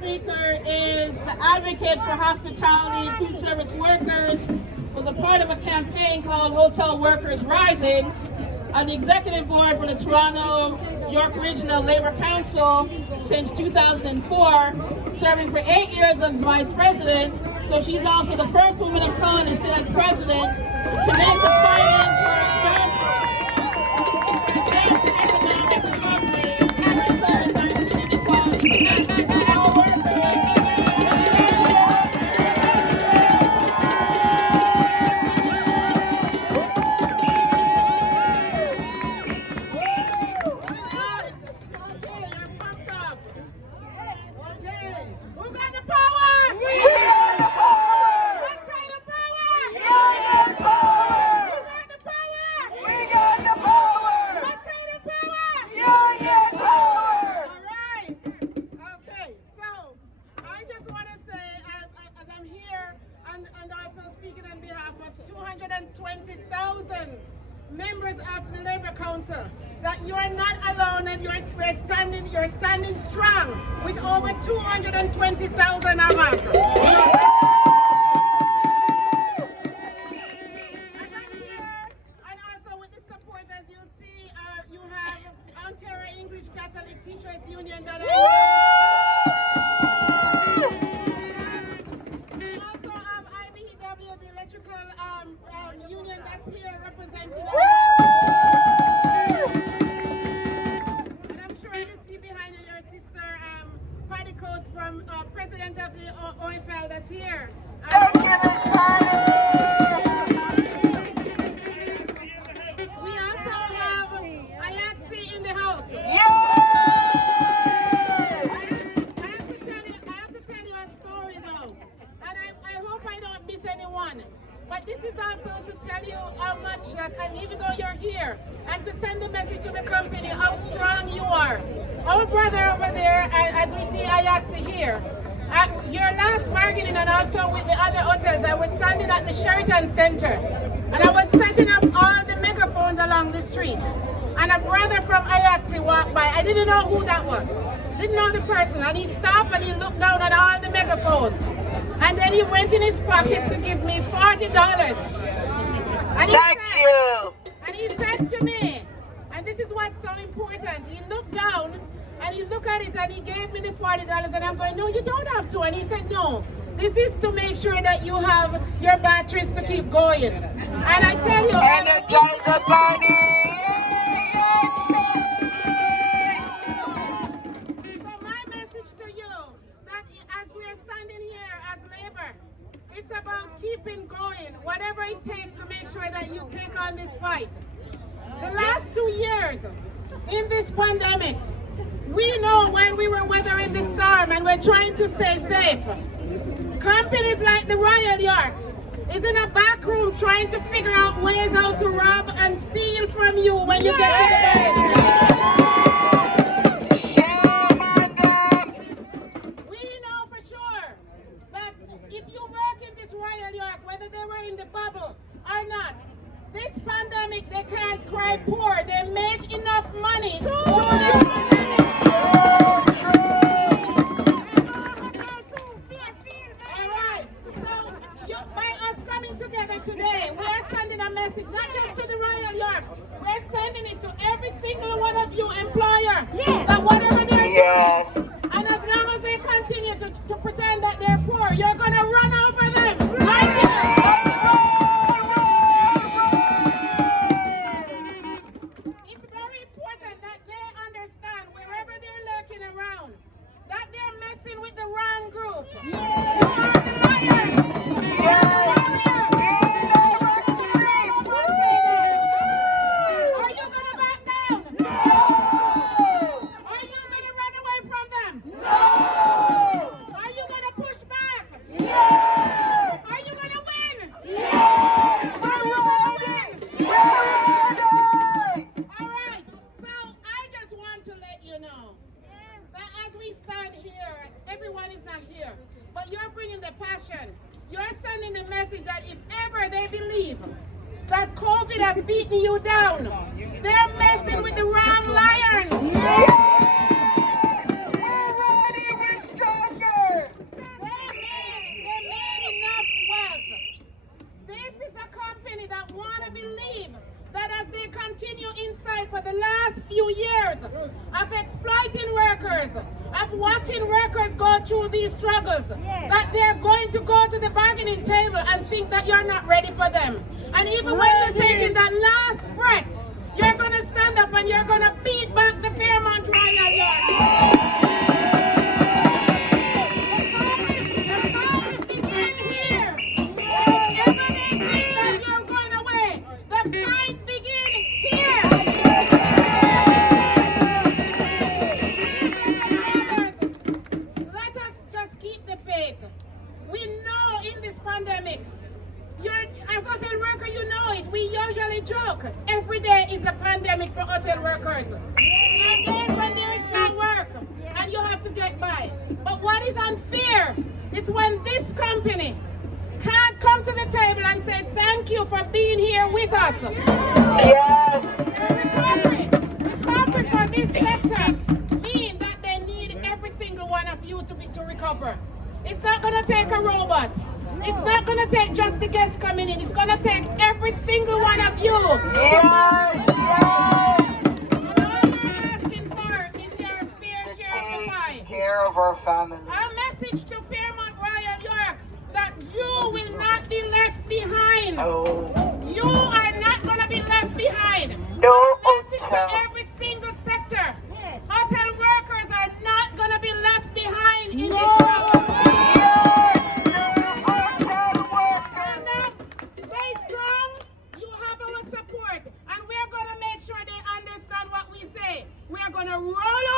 speaker is the advocate for hospitality and food service workers, was a part of a campaign called Hotel Workers Rising, on the executive board for the Toronto York Regional Labour Council since 2004, serving for 8 years as vice president. So she's also the first woman of color to sit as president, committed to fighting for just economic recovery and COVID-19 inequality, justice for all workers. Members of the Labour Council, that you are not alone and you're standing strong with over 220,000 of us. And also with the support, as you see, you have Ontario English Catholic Teachers Union that union that's here representing us. And I'm sure you see behind you your sister Patty Coates from president of the OFL that's here. We also have Ayatsi in the house. I have to tell you a story though, and I hope I don't miss anyone. But this is also to tell you how much that, and even though you're here, and to send a message to the company how strong you are. Our brother over there, as we see Ayatsi here, your last bargaining and also with the other hotels, I was standing at the Sheraton Center, and I was setting up all the megaphones along the street. And a brother from Ayatsi walked by. I didn't know who that was. Didn't know the person. And he stopped and he looked down at all the megaphones. And then he went in his pocket to give me $40. And he said to me, and this is what's so important, he looked down and he looked at it and he gave me the $40 and I'm going, no, you don't have to. And he said, no, this is to make sure that you have your batteries to keep going. And I tell you, Energizer Bunny! It's about keeping going, whatever it takes to make sure that you take on this fight. The last 2 years in this pandemic, we know when we were weathering the storm and we're trying to stay safe. Companies like the Royal York is in a back room trying to figure out ways how to rob and steal from you when you get to the bed. Whether they were in the bubble or not, this pandemic, they can't cry poor. They make enough money through this pandemic. All right, so by us coming together today, we are sending a message, not just to the Royal York, we're sending it to every single one of you employer, that whatever they're doing, and as long as they continue to pretend that they're poor, you're going to run over them. Right here. It's very important that they understand wherever they're lurking around that they're messing with the wrong group. You are the liars. Are you going to back down? No. Are you going to run away from them? No. Are you going to push back? Yes. Are you going to win? Yes. Are you going to win? Yes. All right. So I just want to let you know that as we stand here, everyone is not here, but you're bringing the passion. You're sending the message that if ever they believe that COVID has beaten you down, they're messing with the wrong lion. Yes. We're ready, we're stronger. fighting workers, of watching workers go through these struggles, that they're going to go to the bargaining table and think that you're not ready for them. And even when you're taking that last breath, you're going to stand up and you're going to beat back the Fairmount Royal York. Every day is a pandemic for hotel workers. There are days when there is no work and you have to get by. But what is unfair is when this company can't come to the table and say thank you for being here with us. Yes. The recovery for this sector means that they need every single one of you to recover. It's not going to take a robot. It's not going to take just the guests coming in. It's going to take every single one of you. Yes, yes. And all you're asking for is your fair share of the pie. Take care of our family. A message to Fairmount Royal York that you will not be left behind. Oh. You are not going to be left behind. No A message to hotel. every single sector. Hotel workers are not going to be left behind in this struggle. We're going to roll